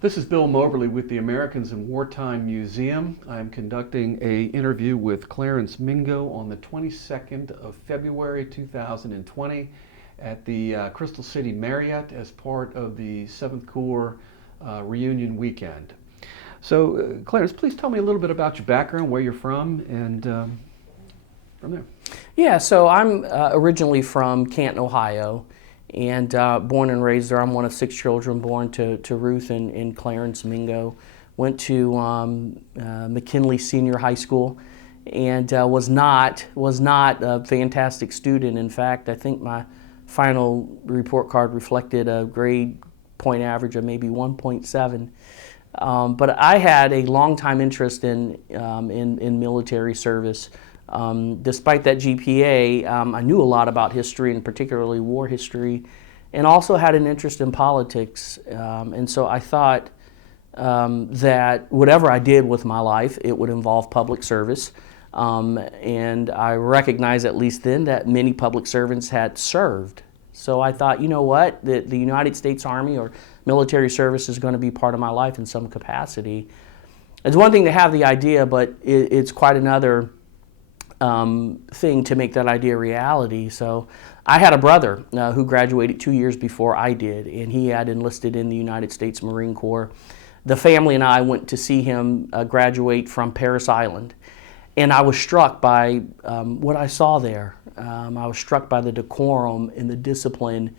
This is Bill Moberly with the Americans in Wartime Museum. I'm conducting an interview with Clarence Mingo on the 22nd of February 2020 at the Crystal City Marriott as part of the 7th Corps reunion weekend. So, Clarence, please tell me a little bit about your background, where you're from, and from there. Yeah, so I'm originally from Canton, Ohio, and born and raised there. I'm one of 6 children born to Ruth and Clarence Mingo. Went to McKinley Senior High School, and was not a fantastic student. In fact, I think my final report card reflected a grade point average of maybe 1.7. But I had a long time interest in military service. Despite that GPA, I knew a lot about history, and particularly war history, and also had an interest in politics. And so I thought that whatever I did with my life, it would involve public service. And I recognized at least then that many public servants had served. So I thought, you know what, the United States Army or military service is going to be part of my life in some capacity. It's one thing to have the idea, but it's quite another thing to make that idea reality. So I had a brother who graduated 2 years before I did, and he had enlisted in the United States Marine Corps. The family and I went to see him graduate from Parris Island, and I was struck by what I saw there. I was struck by the decorum and the discipline,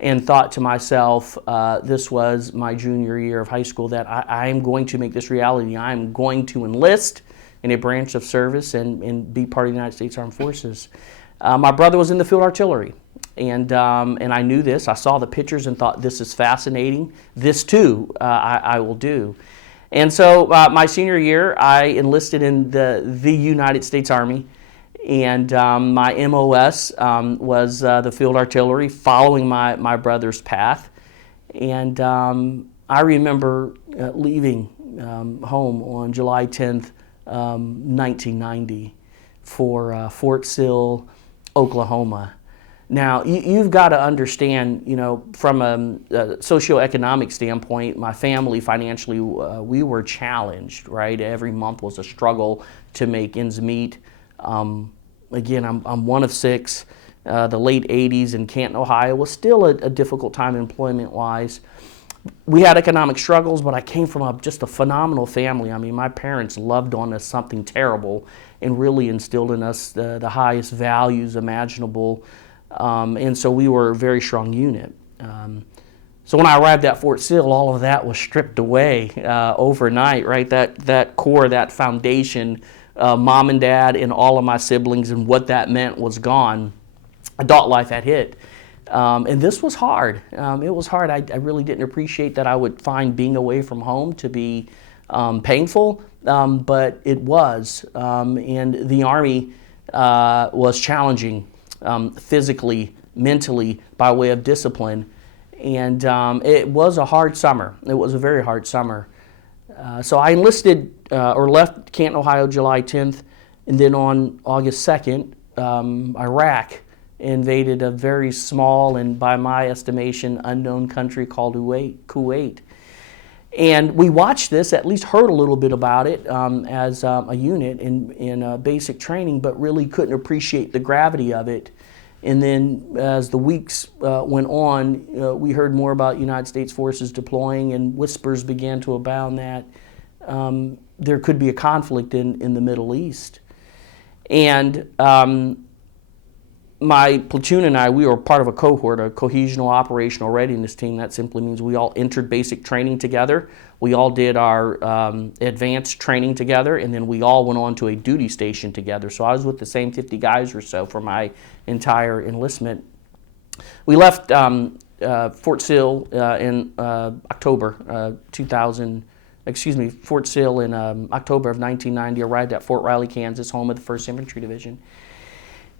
and thought to myself, this was my junior year of high school, that I am going to make this reality. I am going to enlist in a branch of service and be part of the United States Armed Forces. My brother was in the field artillery, and I knew this. I saw the pictures and thought, this is fascinating. This too, I will do. And so my senior year, I enlisted in the United States Army, and my MOS was the field artillery, following my brother's path. And I remember leaving home on July 10th, 1990 for Fort Sill, Oklahoma. Now, you've got to understand, from a socioeconomic standpoint, my family financially, we were challenged, right? Every month was a struggle to make ends meet. Again, I'm one of 6. The late 80s in Canton, Ohio was still a difficult time employment-wise. We had economic struggles, but I came from just a phenomenal family. I mean, my parents loved on us something terrible and really instilled in us the highest values imaginable. And so we were a very strong unit. So when I arrived at Fort Sill, all of that was stripped away overnight, right? That core, that foundation, mom and dad and all of my siblings, and what that meant was gone. Adult life had hit. And this was hard. It was hard. I really didn't appreciate that I would find being away from home to be painful, but it was. And the Army was challenging physically, mentally, by way of discipline. And it was a hard summer. It was a very hard summer. So I enlisted or left Canton, Ohio, July 10th, and then on August 2nd, Iraq invaded a very small and, by my estimation, unknown country called Kuwait. And we watched this, at least heard a little bit about it as a unit in basic training, but really couldn't appreciate the gravity of it. And then as the weeks went on, we heard more about United States forces deploying, and whispers began to abound that there could be a conflict in the Middle East. And my platoon and I, we were part of a cohort, a cohesional operational readiness team. That simply means we all entered basic training together. We all did our advanced training together, and then we all went on to a duty station together. So I was with the same 50 guys or so for my entire enlistment. We left Fort Sill in October 2000. Fort Sill in October of 1990. Arrived at Fort Riley, Kansas, home of the 1st Infantry Division.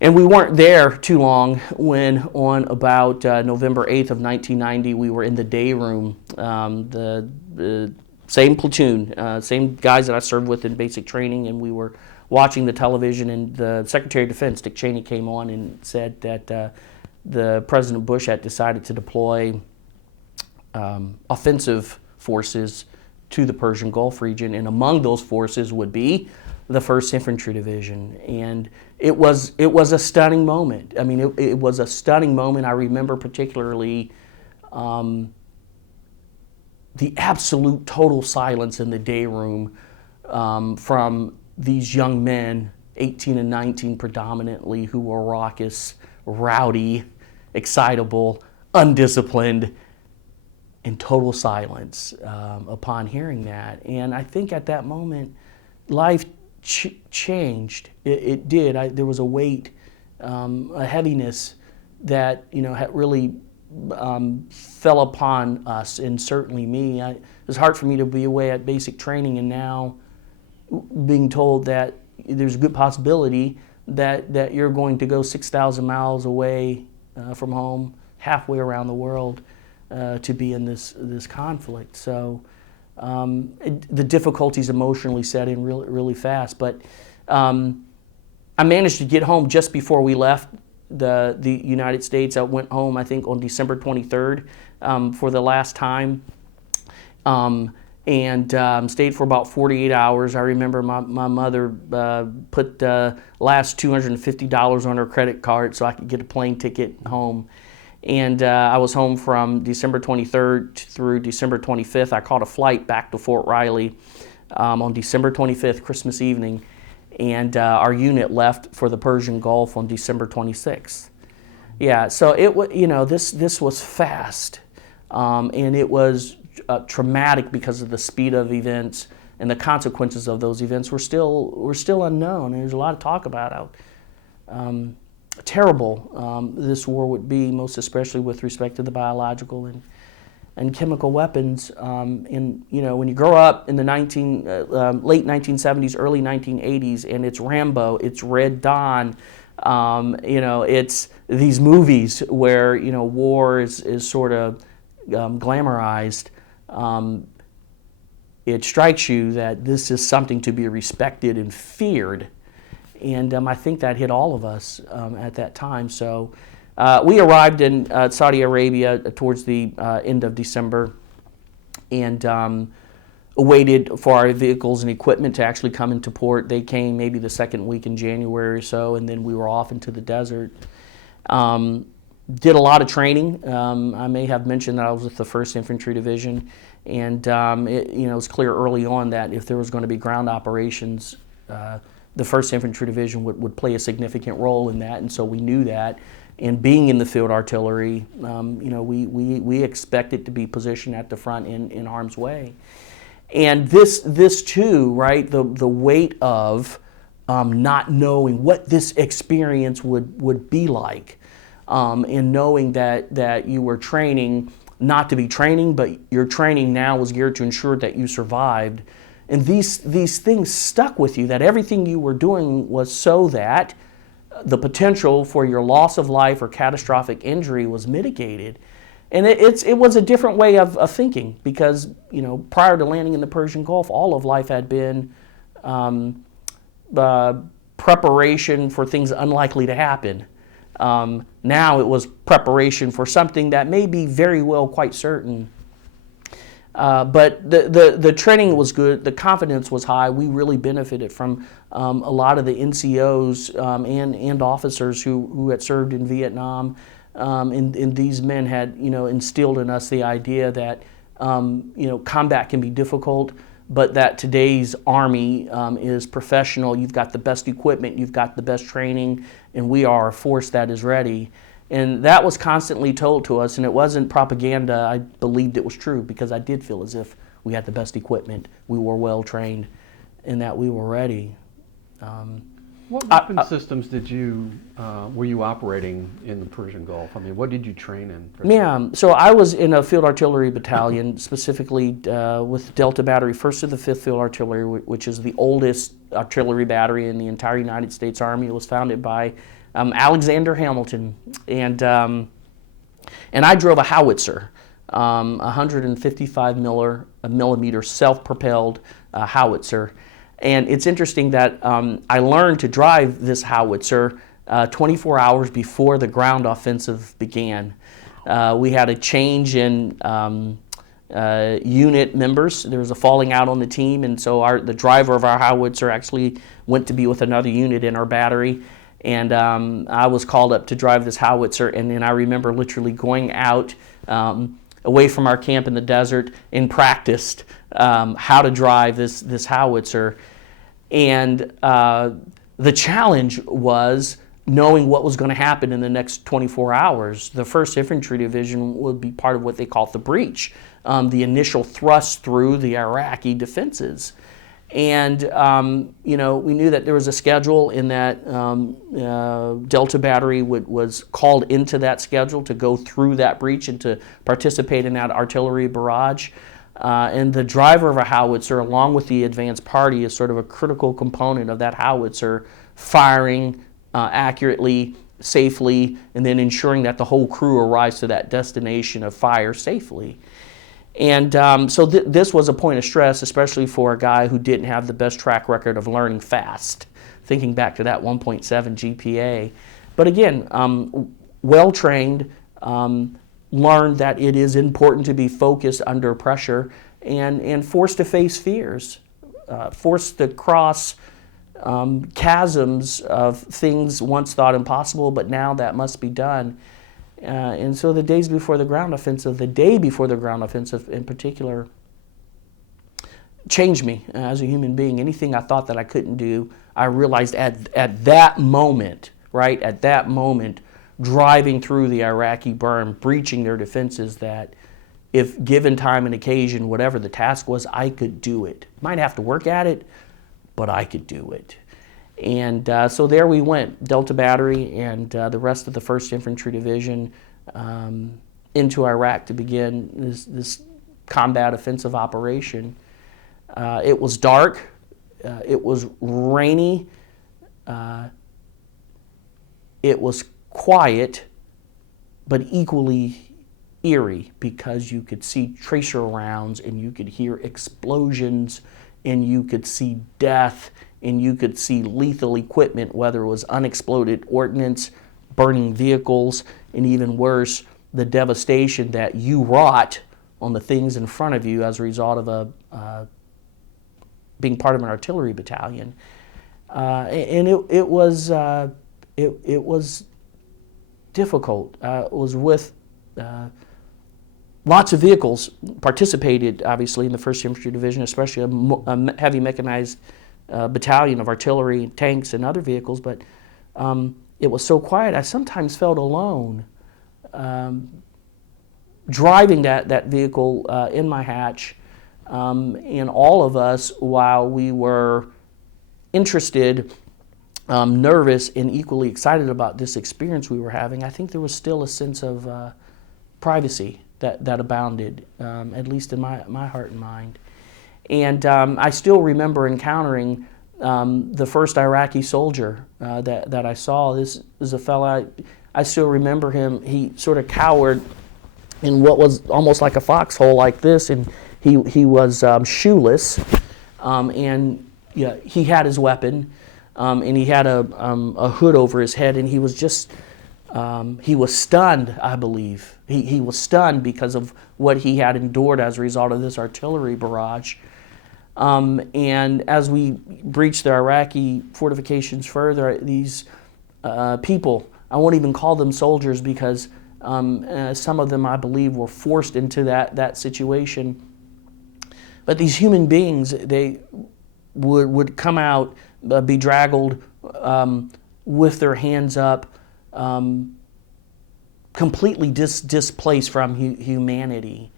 And we weren't there too long when, on about November 8th of 1990, we were in the day room, the same platoon, same guys that I served with in basic training, and we were watching the television, and the Secretary of Defense, Dick Cheney, came on and said that the President Bush had decided to deploy offensive forces to the Persian Gulf region, and among those forces would be the 1st Infantry Division. And it was a stunning moment. I mean, it was a stunning moment. I remember particularly the absolute total silence in the day room from these young men, 18 and 19 predominantly, who were raucous, rowdy, excitable, undisciplined, in total silence upon hearing that. And I think at that moment, life changed. It did. There was a weight, a heaviness that had really fell upon us, and certainly me. It was hard for me to be away at basic training, and now being told that there's a good possibility that you're going to go 6,000 miles away from home, halfway around the world, to be in this conflict. So the difficulties emotionally set in really fast. But I managed to get home just before we left the United States. I went home, I think, on December 23rd for the last time. And stayed for about 48 hours. I remember my mother put the last $250 on her credit card so I could get a plane ticket home. And I was home from December 23rd through December 25th. I caught a flight back to Fort Riley on December 25th, Christmas evening. And our unit left for the Persian Gulf on December 26th. Yeah, so this was fast. And it was traumatic because of the speed of events, and the consequences of those events were still unknown. And there's a lot of talk about how terrible this war would be, most especially with respect to the biological and chemical weapons. And when you grow up in the late 1970s, early 1980s, and it's Rambo, it's Red Dawn, it's these movies where war is sort of glamorized. It strikes you that this is something to be respected and feared. And I think that hit all of us at that time. So we arrived in Saudi Arabia towards the end of December, and waited for our vehicles and equipment to actually come into port. They came maybe the second week in January or so, and then we were off into the desert. Did a lot of training. I may have mentioned that I was with the 1st Infantry Division, and it was clear early on that if there was going to be ground operations, the 1st Infantry Division would play a significant role in that, and so we knew that. And being in the field artillery, we expected to be positioned at the front in harm's way. And this too, right, the weight of not knowing what this experience would be like. And knowing that you were training not to be training, but your training now was geared to ensure that you survived. And these things stuck with you, that everything you were doing was so that the potential for your loss of life or catastrophic injury was mitigated. And it was a different way of thinking, because prior to landing in the Persian Gulf, all of life had been preparation for things unlikely to happen. Now it was preparation for something that may be very well quite certain. But the training was good. The confidence was high. We really benefited from a lot of the NCOs and officers who had served in Vietnam. And these men had instilled in us the idea that combat can be difficult, but that today's Army is professional. You've got the best equipment, you've got the best training, and we are a force that is ready. And that was constantly told to us, and it wasn't propaganda. I believed it was true, because I did feel as if we had the best equipment, we were well trained, and that we were ready. What weapon systems were you operating in the Persian Gulf? I mean, what did you train in? Yeah, so I was in a field artillery battalion, specifically with Delta Battery, 1st of the 5th Field Artillery, which is the oldest artillery battery in the entire United States Army. It was founded by Alexander Hamilton, and I drove a howitzer, 155 millimeter self-propelled howitzer. And it's interesting that I learned to drive this howitzer 24 hours before the ground offensive began. We had a change in unit members. There was a falling out on the team, and so the driver of our howitzer actually went to be with another unit in our battery. And I was called up to drive this howitzer, and then I remember literally going out away from our camp in the desert and practiced how to drive this howitzer. And the challenge was knowing what was going to happen in the next 24 hours. The 1st Infantry Division would be part of what they called the breach, the initial thrust through the Iraqi defenses. And, we knew that there was a schedule in that Delta Battery was called into that schedule to go through that breach and to participate in that artillery barrage. And the driver of a howitzer, along with the advanced party, is sort of a critical component of that howitzer firing accurately, safely, and then ensuring that the whole crew arrives to that destination of fire safely. And so this was a point of stress, especially for a guy who didn't have the best track record of learning fast, thinking back to that 1.7 GPA. But again, well-trained, learned that it is important to be focused under pressure and forced to face fears, forced to cross chasms of things once thought impossible, but now that must be done. And so the day before the ground offensive in particular, changed me as a human being. Anything I thought that I couldn't do, I realized at that moment, right, at that moment, driving through the Iraqi berm, breaching their defenses, that if given time and occasion, whatever the task was, I could do it. Might have to work at it, but I could do it. And so there we went, Delta Battery and the rest of the 1st Infantry Division into Iraq to begin this combat offensive operation. It was dark, it was rainy, it was quiet, but equally eerie, because you could see tracer rounds and you could hear explosions and you could see death and you could see lethal equipment, whether it was unexploded ordnance, burning vehicles, and even worse, the devastation that you wrought on the things in front of you as a result of being part of an artillery battalion. And it was difficult. It was with lots of vehicles participated, obviously, in the 1st Infantry Division, especially a heavy mechanized battalion of artillery, tanks, and other vehicles, but it was so quiet, I sometimes felt alone driving that vehicle in my hatch, and all of us, while we were interested, nervous, and equally excited about this experience we were having, I think there was still a sense of privacy that abounded, at least in my heart and mind. And I still remember encountering the first Iraqi soldier that I saw. This is a fella, I still remember him. He sort of cowered in what was almost like a foxhole like this, and he was shoeless, and yeah, he had his weapon, and he had a hood over his head, and he was just, he was stunned, I believe. He was stunned because of what he had endured as a result of this artillery barrage. And as we breached the Iraqi fortifications further, these people, I won't even call them soldiers, because some of them, I believe, were forced into that situation. But these human beings, they would come out bedraggled, with their hands up, completely displaced from humanity.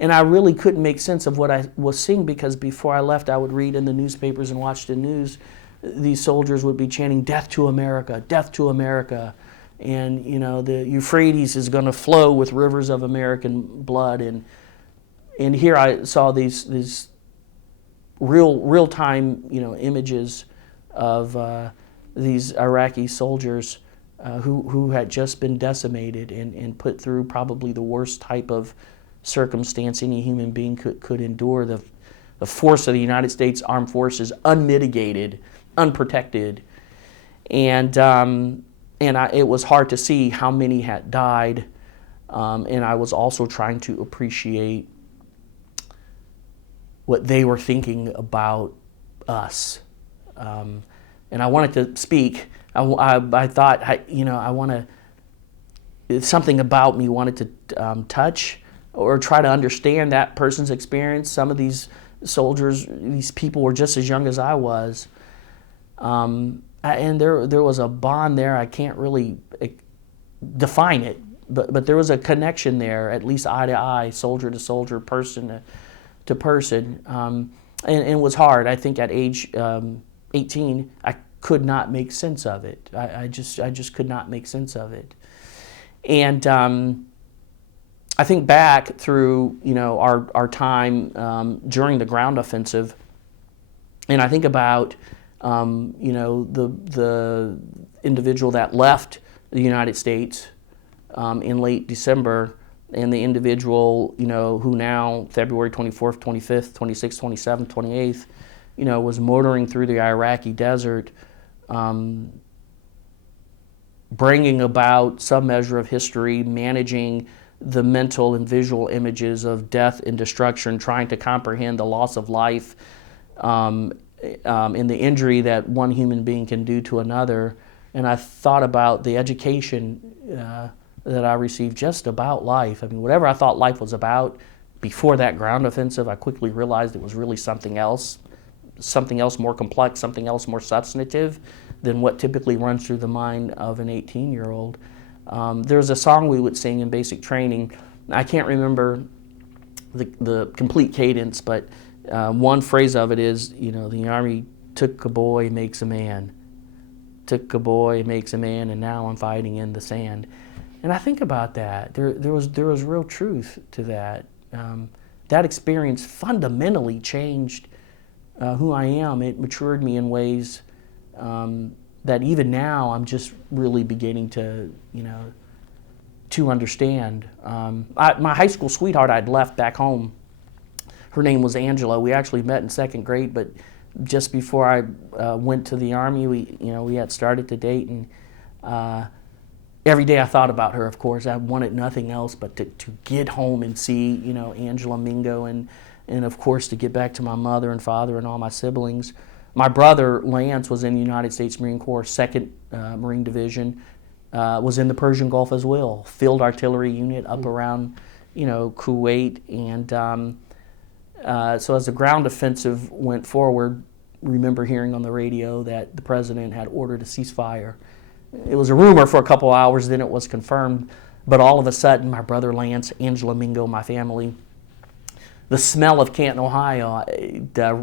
And I really couldn't make sense of what I was seeing, because before I left, I would read in the newspapers and watch the news. These soldiers would be chanting, "Death to America, death to America." And, you know, the Euphrates is going to flow with rivers of American blood. And here I saw these real-time, images of these Iraqi soldiers who had just been decimated and put through probably the worst type of circumstance any human being could endure. The force of the United States Armed Forces, unmitigated, unprotected, and it was hard to see how many had died, and I was also trying to appreciate what they were thinking about us. And I wanted to speak. I thought, I want to, something about me wanted to touch or try to understand that person's experience. Some of these soldiers, these people were just as young as I was. And there was a bond there. I can't really define it, but there was a connection there, at least eye to eye, soldier to soldier, person to person. And it was hard. I think at age 18, I could not make sense of it. I just could not make sense of it. And I think back through our time during the ground offensive, and I think about the individual that left the United States in late December, and the individual who now February 24th, 25th, 26th, 27th, 28th, was motoring through the Iraqi desert, bringing about some measure of history, managing the mental and visual images of death and destruction, trying to comprehend the loss of life and the injury that one human being can do to another. And I thought about the education that I received just about life. I mean, whatever I thought life was about before that ground offensive, I quickly realized it was really something else more complex, something else more substantive than what typically runs through the mind of an 18-year-old. There's a song we would sing in basic training. I can't remember the complete cadence, but one phrase of it is, the Army took a boy, makes a man. Took a boy, makes a man, and now I'm fighting in the sand. And I think about that. There was real truth to that. That experience fundamentally changed who I am. It matured me in ways that even now I'm just really beginning to understand. My high school sweetheart I'd left back home, her name was Angela. We actually met in second grade, but just before I went to the Army, we had started to date, and every day I thought about her, of course. I wanted nothing else but to get home and see, Angela, Mingo, and of course to get back to my mother and father and all my siblings. My brother, Lance, was in the United States Marine Corps, 2nd Marine Division, was in the Persian Gulf as well, field artillery unit up around, Kuwait. And so as the ground offensive went forward, remember hearing on the radio that the president had ordered a ceasefire. It was a rumor for a couple hours, then it was confirmed. But all of a sudden, my brother Lance, Angela, Mingo, my family, the smell of Canton, Ohio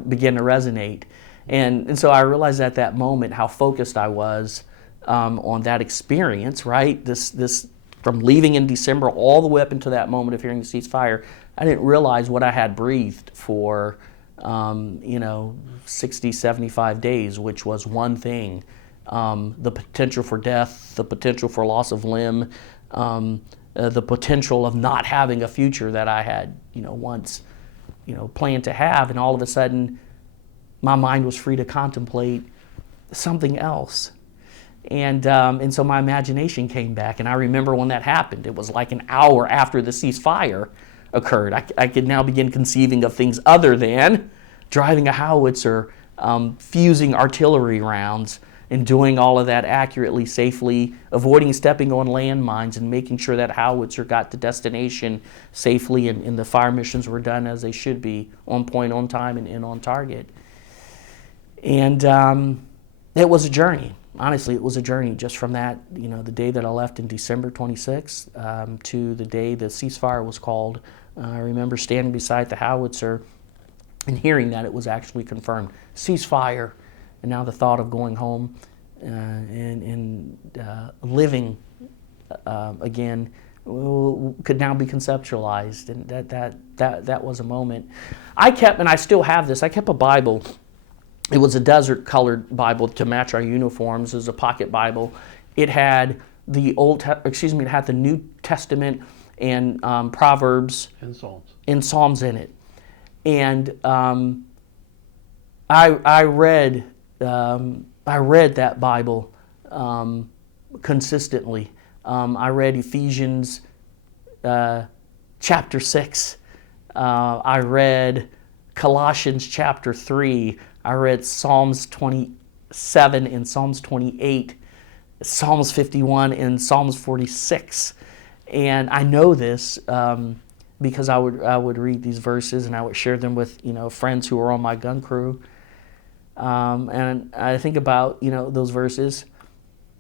began to resonate. And so I realized at that moment how focused I was on that experience, right? This from leaving in December all the way up into that moment of hearing the ceasefire. I didn't realize what I had breathed for, 60, 75 days, which was one thing. The potential for death, the potential for loss of limb, the potential of not having a future that I had, once, planned to have. And all of a sudden, my mind was free to contemplate something else. And so my imagination came back. And I remember when that happened. It was like an hour after the ceasefire occurred. I could now begin conceiving of things other than driving a howitzer, fusing artillery rounds, and doing all of that accurately, safely, avoiding stepping on landmines and making sure that howitzer got to destination safely, and the fire missions were done as they should be, on point, on time, and on target. And it was a journey. Honestly, it was a journey just from that, the day that I left in December 26th to the day the ceasefire was called. I remember standing beside the howitzer and hearing that it was actually confirmed. Ceasefire. And now the thought of going home and living again could now be conceptualized, and that was a moment. I kept, and I still have this, I kept a Bible. It was a desert-colored Bible to match our uniforms. It was a pocket Bible. It had it had the New Testament and Proverbs and Psalms in it. And I read that Bible consistently. I read Ephesians chapter 6. I read Colossians chapter 3. I read Psalms 27 and Psalms 28, Psalms 51 and Psalms 46. And I know this because I would read these verses and I would share them with friends who were on my gun crew. And I think about those verses.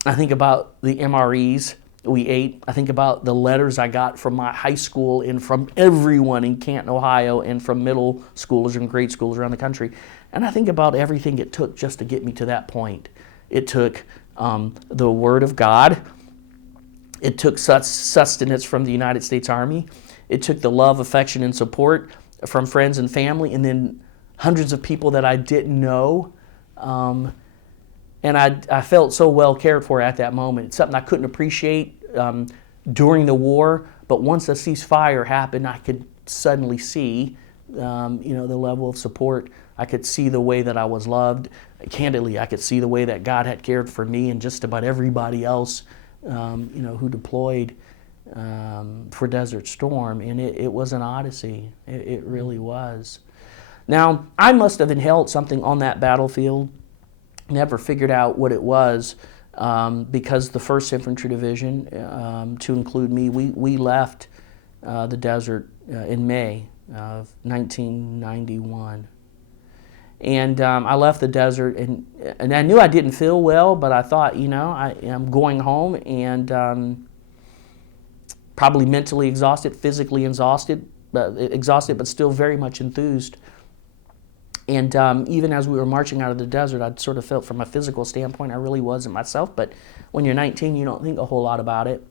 I think about the MREs we ate. I think about the letters I got from my high school and from everyone in Canton, Ohio, and from middle schoolers and grade schools around the country. And I think about everything it took just to get me to that point. It took the Word of God. It took sustenance from the United States Army. It took the love, affection, and support from friends and family, and then hundreds of people that I didn't know. And I felt so well cared for at that moment. It's something I couldn't appreciate during the war, but once the ceasefire happened, I could suddenly see, the level of support. I could see the way that I was loved. Candidly, I could see the way that God had cared for me and just about everybody else, who deployed for Desert Storm, and it was an odyssey. It really was. Now, I must have inhaled something on that battlefield. Never figured out what it was because the 1st Infantry Division, to include me, we left the desert in May of 1991. And I left the desert, and I knew I didn't feel well, but I thought, I'm going home and probably mentally exhausted, physically exhausted, but still very much enthused. And even as we were marching out of the desert, I sort of felt from a physical standpoint I really wasn't myself. But when you're 19, you don't think a whole lot about it.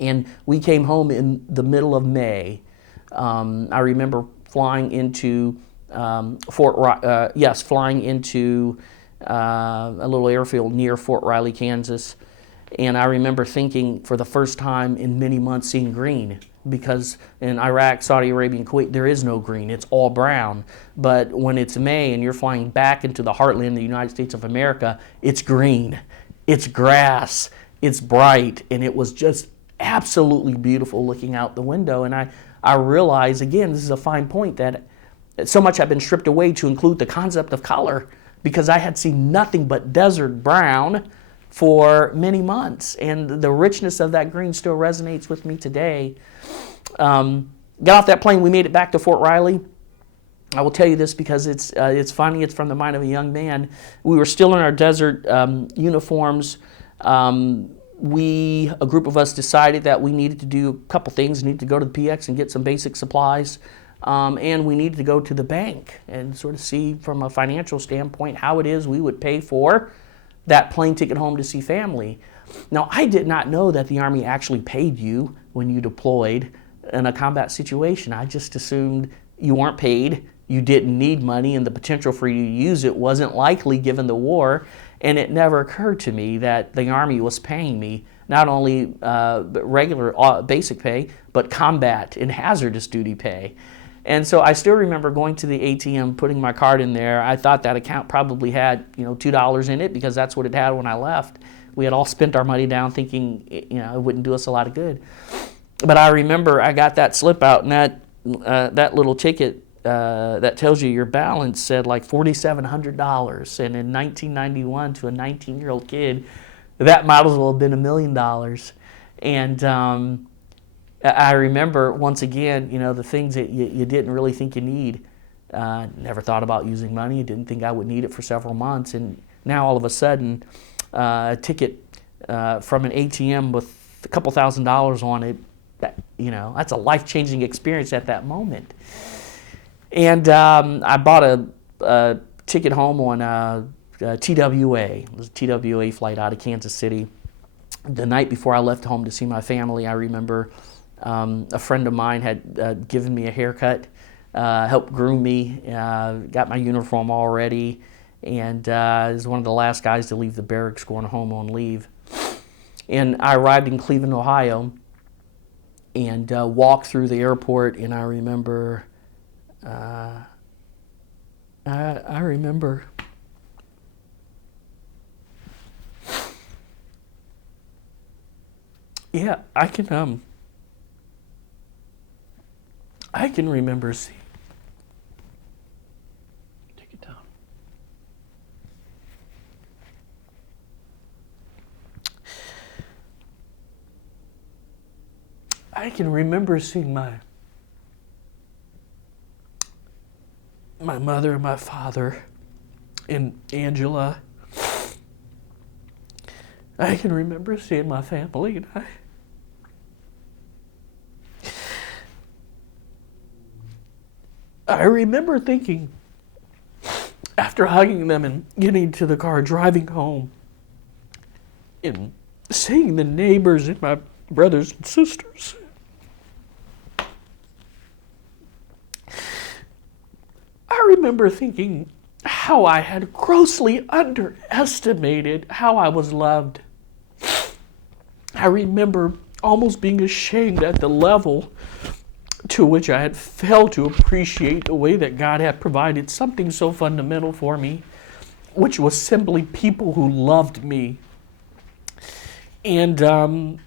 And we came home in the middle of May. I remember flying into flying into a little airfield near Fort Riley, Kansas. And I remember thinking for the first time in many months seeing green. Because in Iraq, Saudi Arabia, and Kuwait, there is no green. It's all brown. But when it's May and you're flying back into the heartland of the United States of America, it's green. It's grass. It's bright. And it was just absolutely beautiful looking out the window. And I realized, again, this is a fine point, that so much had been stripped away to include the concept of color because I had seen nothing but desert brown for many months. And the richness of that green still resonates with me today. Got off that plane, we made it back to Fort Riley. I will tell you this because it's funny, it's from the mind of a young man. We were still in our desert uniforms. A group of us decided that we needed to do a couple things. We needed to go to the PX and get some basic supplies. And we needed to go to the bank and sort of see from a financial standpoint how it is we would pay for that plane ticket home to see family. Now, I did not know that the Army actually paid you when you deployed in a combat situation. I just assumed you weren't paid, you didn't need money, and the potential for you to use it wasn't likely given the war. And it never occurred to me that the Army was paying me not only regular basic pay, but combat and hazardous duty pay. And so I still remember going to the ATM, putting my card in there. I thought that account probably had $2 in it because that's what it had when I left. We had all spent our money down thinking it wouldn't do us a lot of good. But I remember I got that slip out, and that little ticket that tells you your balance said like $4,700. And in 1991, to a 19-year-old kid, that might as well have been $1 million. And I remember, once again, the things that you didn't really think you need. Never thought about using money. Didn't think I would need it for several months. And now all of a sudden, a ticket from an ATM with a couple $1,000s on it, that's a life-changing experience at that moment. And I bought a ticket home on TWA. It was a TWA flight out of Kansas City. The night before I left home to see my family, I remember a friend of mine had given me a haircut, helped groom me, got my uniform all ready, and was one of the last guys to leave the barracks going home on leave. And I arrived in Cleveland, Ohio, and walked through the airport, and I remember, yeah, I can remember I can remember seeing my mother and my father and Angela. I can remember seeing my family, and I remember thinking, after hugging them and getting to the car, driving home, and seeing the neighbors and my brothers and sisters, I remember thinking how I had grossly underestimated how I was loved. I remember almost being ashamed at the level to which I had failed to appreciate the way that God had provided something so fundamental for me, which was simply people who loved me. And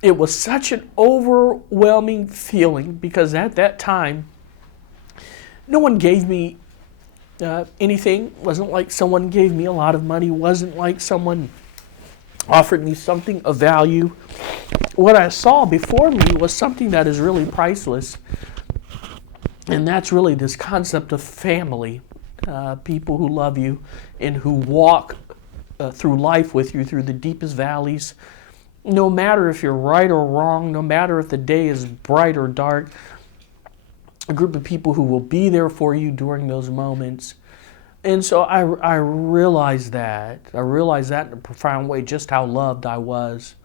it was such an overwhelming feeling because at that time, no one gave me anything. Wasn't like someone gave me a lot of money. Wasn't like someone offered me something of value. What I saw before me was something that is really priceless. And that's really this concept of family. People who love you and who walk through life with you through the deepest valleys. No matter if you're right or wrong, no matter if the day is bright or dark, a group of people who will be there for you during those moments. And so I realized that. I realized that in a profound way, just how loved I was.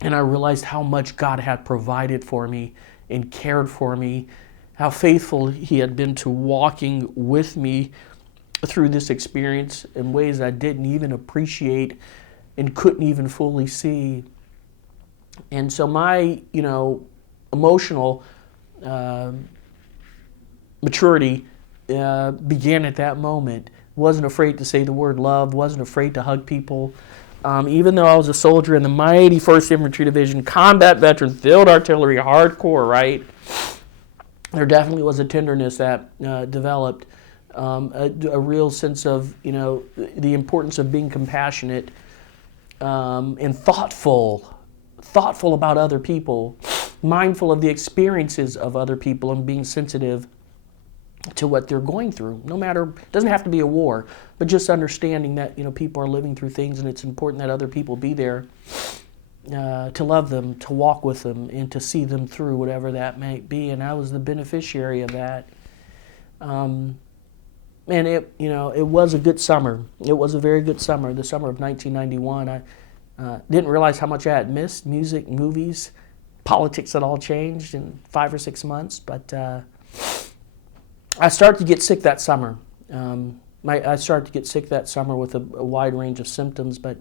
And I realized how much God had provided for me and cared for me, how faithful He had been to walking with me through this experience in ways I didn't even appreciate and couldn't even fully see. And so my, emotional maturity began at that moment. Wasn't afraid to say the word love, wasn't afraid to hug people. Even though I was a soldier in the mighty 1st Infantry Division, combat veteran, field artillery, hardcore, right? There definitely was a tenderness that developed, a real sense of, the importance of being compassionate and thoughtful about other people, mindful of the experiences of other people and being sensitive to what they're going through. No matter, it doesn't have to be a war, but just understanding that, people are living through things and it's important that other people be there to love them, to walk with them, and to see them through whatever that might be. And I was the beneficiary of that. And it was a good summer. It was a very good summer, the summer of 1991. I didn't realize how much I had missed. Music, movies, politics had all changed in 5 or 6 months. But I started to get sick that summer. I started to get sick that summer with a wide range of symptoms, but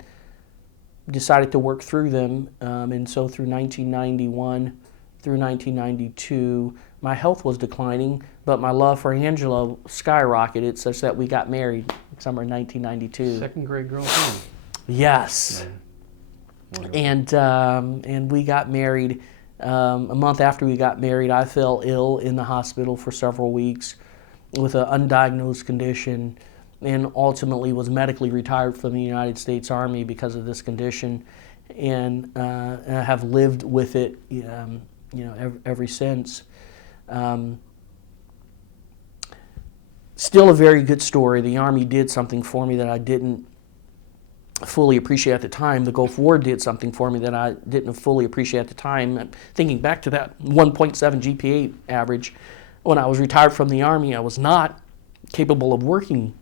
decided to work through them. And so through 1991, through 1992, my health was declining, but my love for Angela skyrocketed such that we got married summer 1992. Second grade girlfriend. Yes. And we got married. A month after we got married, I fell ill in the hospital for several weeks with an undiagnosed condition, and ultimately was medically retired from the United States Army because of this condition, and I have lived with it, ever since. Still a very good story. The Army did something for me that I didn't fully appreciate at the time. The Gulf War did something for me that I didn't fully appreciate at the time. Thinking back to that 1.7 GPA average, when I was retired from the Army, I was not capable of working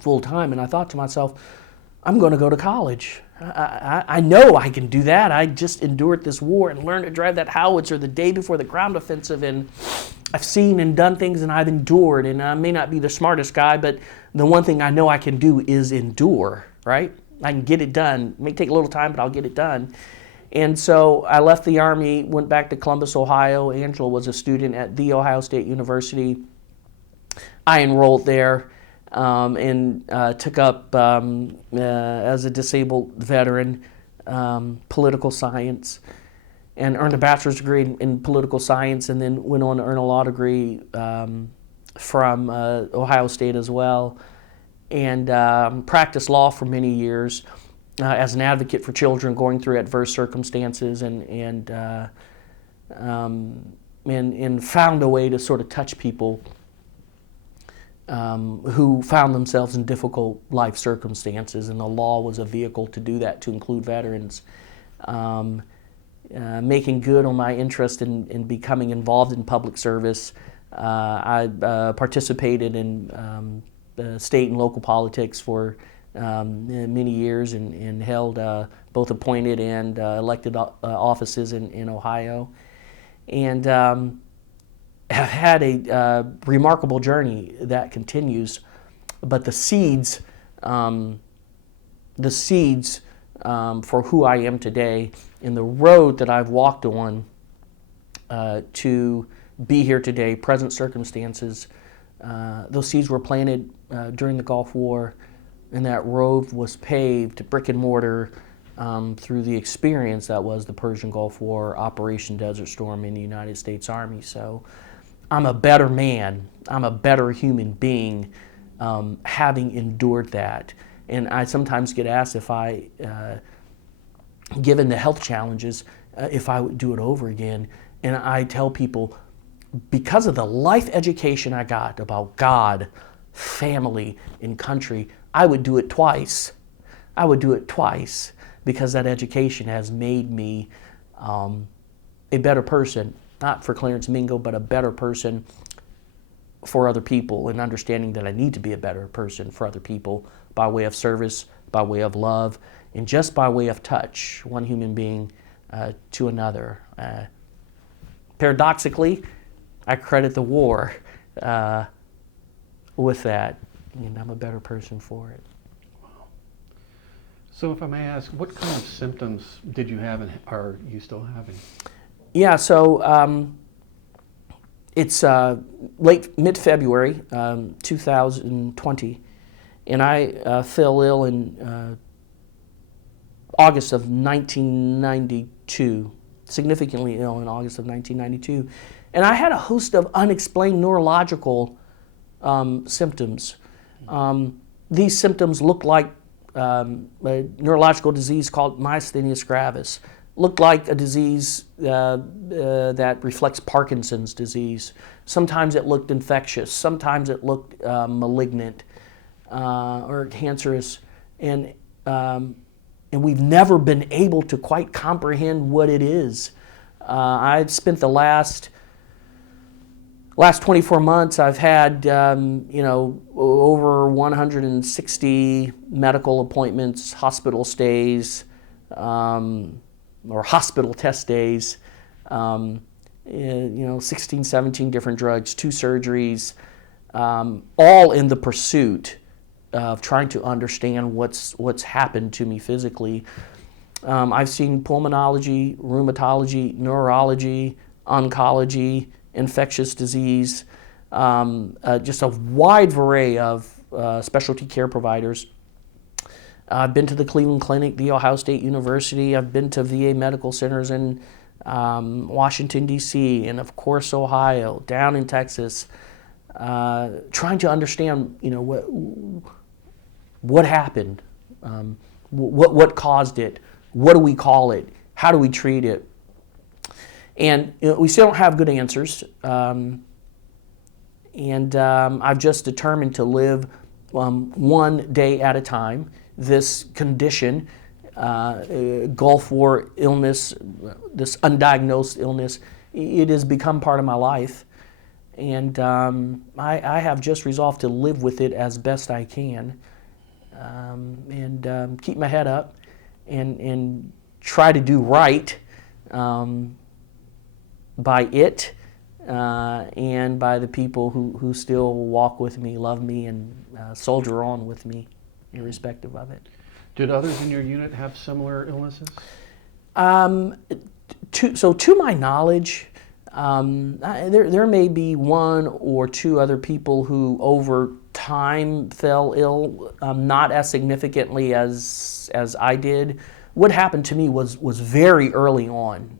full time, and I thought to myself, I'm going to go to college. I know I can do that. I just endured this war and learned to drive that howitzer the day before the ground offensive, and I've seen and done things and I've endured, and I may not be the smartest guy, but the one thing I know I can do is endure, right? I can get it done. It may take a little time, but I'll get it done. And so I left the Army, went back to Columbus, Ohio. Angela was a student at The Ohio State University. I enrolled there and took up, as a disabled veteran, political science, and earned a bachelor's degree in political science, and then went on to earn a law degree from Ohio State as well, and practiced law for many years as an advocate for children going through adverse circumstances, and and found a way to sort of touch people who found themselves in difficult life circumstances, and the law was a vehicle to do that, to include veterans. Making good on my interest in becoming involved in public service. I participated in state and local politics for many years and held both appointed and elected offices in Ohio. And have had a remarkable journey that continues, but the seeds for who I am today and the road that I've walked on to be here today, present circumstances, those seeds were planted during the Gulf War, and that road was paved brick and mortar through the experience that was the Persian Gulf War, Operation Desert Storm in the United States Army. So I'm a better man, I'm a better human being having endured that. And I sometimes get asked if I, given the health challenges, if I would do it over again. And I tell people, because of the life education I got about God, family, and country, I would do it twice. I would do it twice because that education has made me a better person, not for Clarence Mingo, but a better person for other people, and understanding that I need to be a better person for other people by way of service, by way of love, and just by way of touch, one human being to another. Paradoxically, I credit the war with that, and I'm a better person for it. So if I may ask, what kind of symptoms did you have and are you still having? Yeah, so it's mid-February 2020, and I fell ill in August of 1992, significantly ill in August of 1992. And I had a host of unexplained neurological symptoms. These symptoms looked like a neurological disease called myasthenia gravis. Looked like a disease that reflects Parkinson's disease. Sometimes it looked infectious. Sometimes it looked malignant or cancerous. And we've never been able to quite comprehend what it is. I've spent the last 24 months, I've had over 160 medical appointments, hospital stays, or hospital test days, 16, 17 different drugs, 2 surgeries, all in the pursuit of trying to understand what's happened to me physically. I've seen pulmonology, rheumatology, neurology, oncology, infectious disease, just a wide array of specialty care providers. I've been to the Cleveland Clinic, the Ohio State University. I've been to VA medical centers in Washington, D.C., and of course Ohio, down in Texas, trying to understand, what happened, what caused it, what do we call it, how do we treat it. And we still don't have good answers. I've just determined to live one day at a time. This condition, Gulf War illness, this undiagnosed illness, it has become part of my life. And I have just resolved to live with it as best I can, and keep my head up and try to do right by it and by the people who still walk with me, love me, and soldier on with me, irrespective of it. Did others in your unit have similar illnesses? To my knowledge, there may be 1 or 2 other people who over time fell ill, not as significantly as I did. What happened to me was very early on.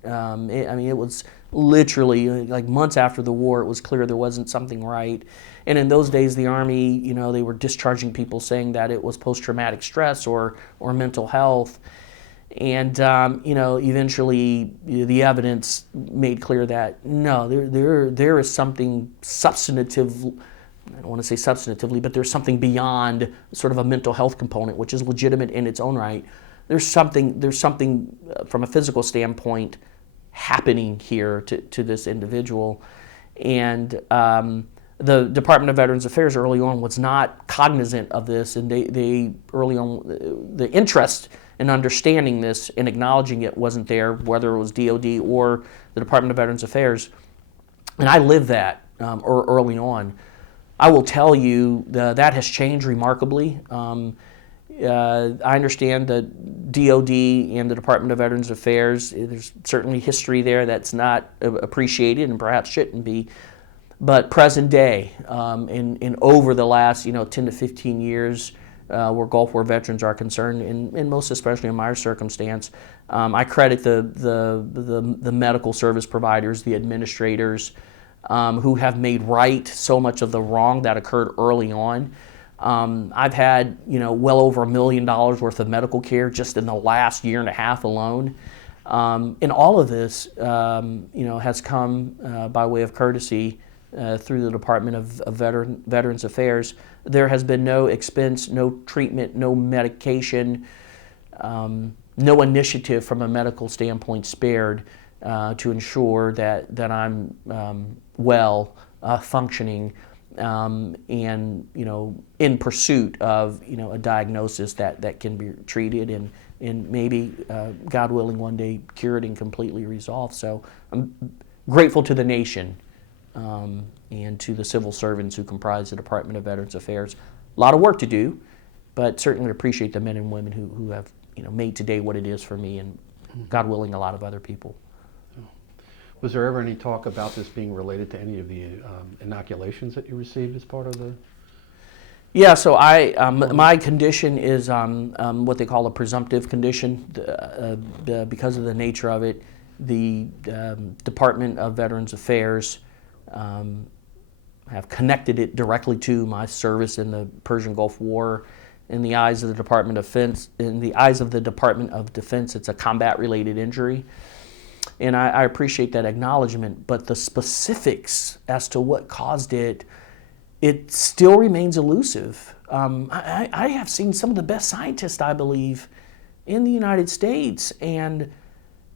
It was literally like months after the war. It was clear there wasn't something right. And in those days, the Army, they were discharging people saying that it was post-traumatic stress or mental health. And eventually the evidence made clear that no, there is something substantive. I don't want to say substantively, but there's something beyond sort of a mental health component, which is legitimate in its own right. There's something from a physical standpoint happening here to this individual, and the Department of Veterans Affairs early on was not cognizant of this, and they early on the interest in understanding this and acknowledging it wasn't there, whether it was DOD or the Department of Veterans Affairs, and I lived that early on. I will tell you that has changed remarkably. I understand that DOD and the Department of Veterans Affairs, there's certainly history there that's not appreciated and perhaps shouldn't be. But present day, in over the last 10 to 15 years, where Gulf War veterans are concerned, and most especially in my circumstance, I credit the medical service providers, the administrators, who have made right so much of the wrong that occurred early on. I've had well over $1 million worth of medical care just in the last year and a half alone, and all of this has come by way of courtesy through the Department of Veterans Affairs. There has been no expense, no treatment, no medication, no initiative from a medical standpoint spared to ensure that I'm well functioning and in pursuit of a diagnosis that can be treated and maybe God willing one day cured and completely resolved. So I'm grateful to the nation and to the civil servants who comprise the Department of Veterans Affairs. A lot of work to do, but certainly appreciate the men and women who have made today what it is for me and God willing a lot of other people. Was there ever any talk about this being related to any of the inoculations that you received as part of the? Yeah, so my condition is what they call a presumptive condition because of the nature of it. The Department of Veterans Affairs have connected it directly to my service in the Persian Gulf War. In the eyes of the Department of Defense, it's a combat-related injury. And I appreciate that acknowledgement, but the specifics as to what caused it still remains elusive. I have seen some of the best scientists, I believe, in the United States, and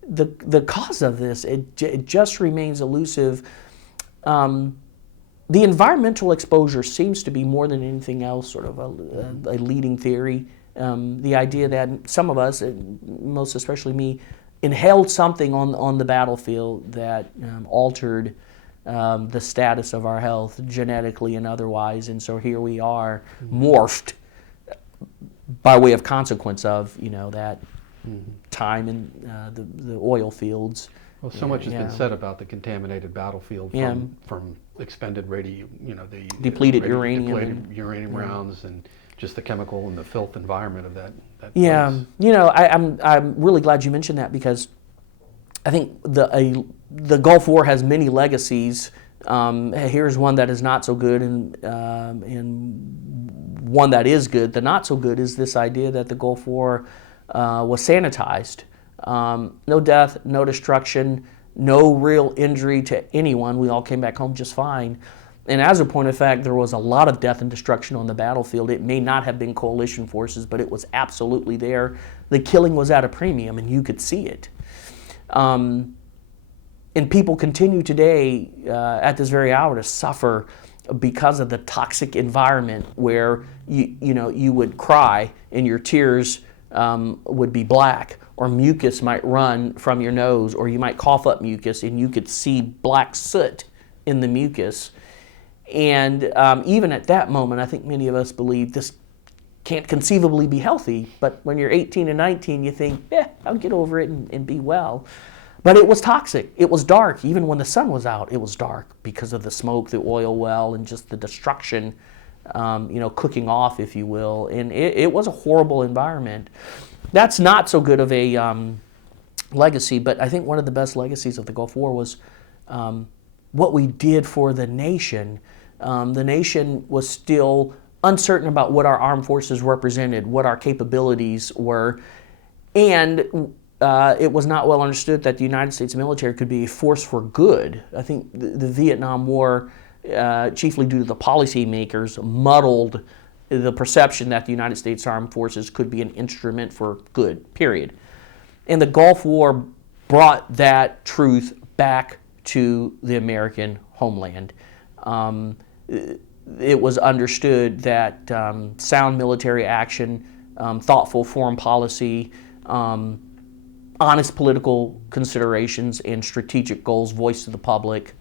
the cause of this, it just remains elusive. The environmental exposure seems to be more than anything else sort of a leading theory. The idea that some of us, most especially me, inhaled something on the battlefield that altered the status of our health genetically and otherwise, and so here we are, morphed by way of consequence of that time in the oil fields. Well, so much has been said about the contaminated battlefield from expended the depleted uranium rounds and just the chemical and the filth environment of that yeah, place. I'm really glad you mentioned that because I think the Gulf War has many legacies. Here's one that is not so good, and one that is good. The not so good is this idea that the Gulf War was sanitized. No death, no destruction, no real injury to anyone. We all came back home just fine. And as a point of fact, there was a lot of death and destruction on the battlefield. It may not have been coalition forces, but it was absolutely there. The killing was at a premium, and you could see it. And people continue today, at this very hour, to suffer because of the toxic environment where you would cry and your tears would be black, or mucus might run from your nose, or you might cough up mucus and you could see black soot in the mucus. And even at that moment, I think many of us believe this can't conceivably be healthy. But when you're 18 and 19, you think, I'll get over it and be well. But it was toxic. It was dark. Even when the sun was out, it was dark because of the smoke, the oil well, and just the destruction, cooking off, if you will. And it was a horrible environment. That's not so good of a legacy, but I think one of the best legacies of the Gulf War was what we did for the nation. The nation was still uncertain about what our armed forces represented, what our capabilities were. And it was not well understood that the United States military could be a force for good. I think the Vietnam War, chiefly due to the policymakers, muddled the perception that the United States Armed Forces could be an instrument for good, period. And the Gulf War brought that truth back to the American homeland. It was understood that sound military action, thoughtful foreign policy, honest political considerations, and strategic goals voiced to the public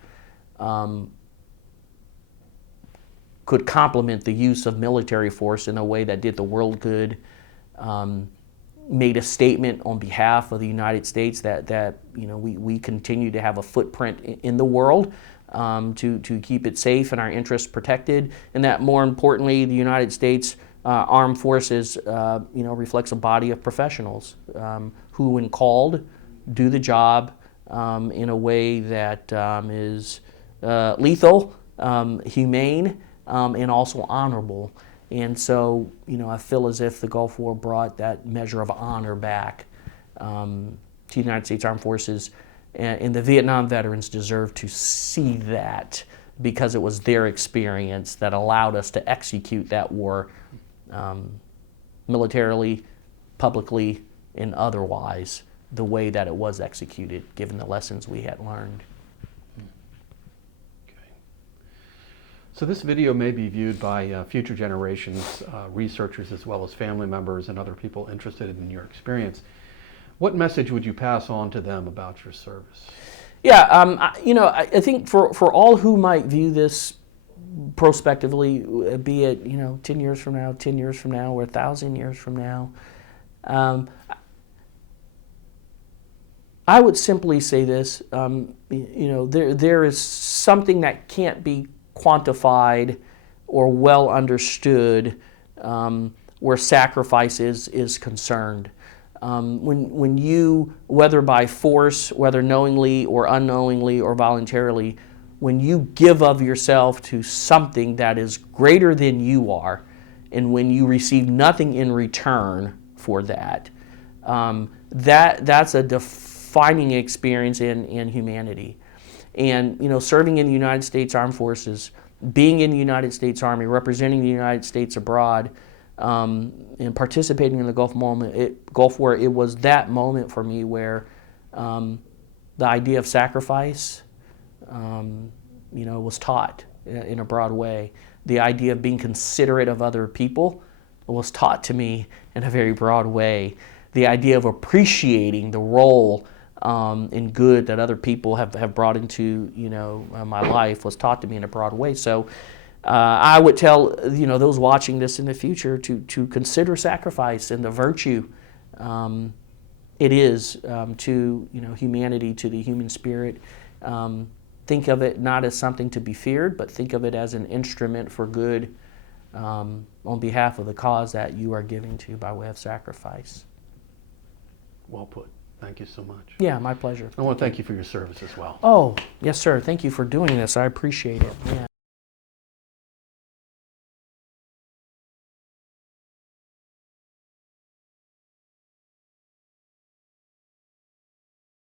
could complement the use of military force in a way that did the world good, made a statement on behalf of the United States that we continue to have a footprint in the world, to keep it safe and our interests protected, and that more importantly, the United States Armed Forces reflects a body of professionals who, when called, do the job in a way that is lethal, humane, and also honorable. And so, I feel as if the Gulf War brought that measure of honor back to the United States Armed Forces, and the Vietnam veterans deserve to see that, because it was their experience that allowed us to execute that war militarily, publicly, and otherwise the way that it was executed, given the lessons we had learned. So this video may be viewed by future generations, researchers, as well as family members and other people interested in your experience. What message would you pass on to them about your service? Yeah, I think for all who might view this prospectively, be it 10 years from now, 10 years from now, or 1,000 years from now, I would simply say this: there is something that can't be quantified or well understood where sacrifice is concerned. When you, whether by force, whether knowingly or unknowingly or voluntarily, when you give of yourself to something that is greater than you are, and when you receive nothing in return for that, that's a defining experience in humanity. And serving in the United States Armed Forces, being in the United States Army, representing the United States abroad, and participating in the Gulf War, it was that moment for me where the idea of sacrifice, was taught in a broad way. The idea of being considerate of other people was taught to me in a very broad way. The idea of appreciating the role and good that other people have brought into my life was taught to me in a broad way. So I would tell those watching this in the future to consider sacrifice and the virtue it is to humanity, to the human spirit. Think of it not as something to be feared, but think of it as an instrument for good on behalf of the cause that you are giving to by way of sacrifice. Well put. Thank you so much. Yeah, my pleasure. I want to thank you for your service as well. Oh, yes, sir. Thank you for doing this. I appreciate it. Yeah.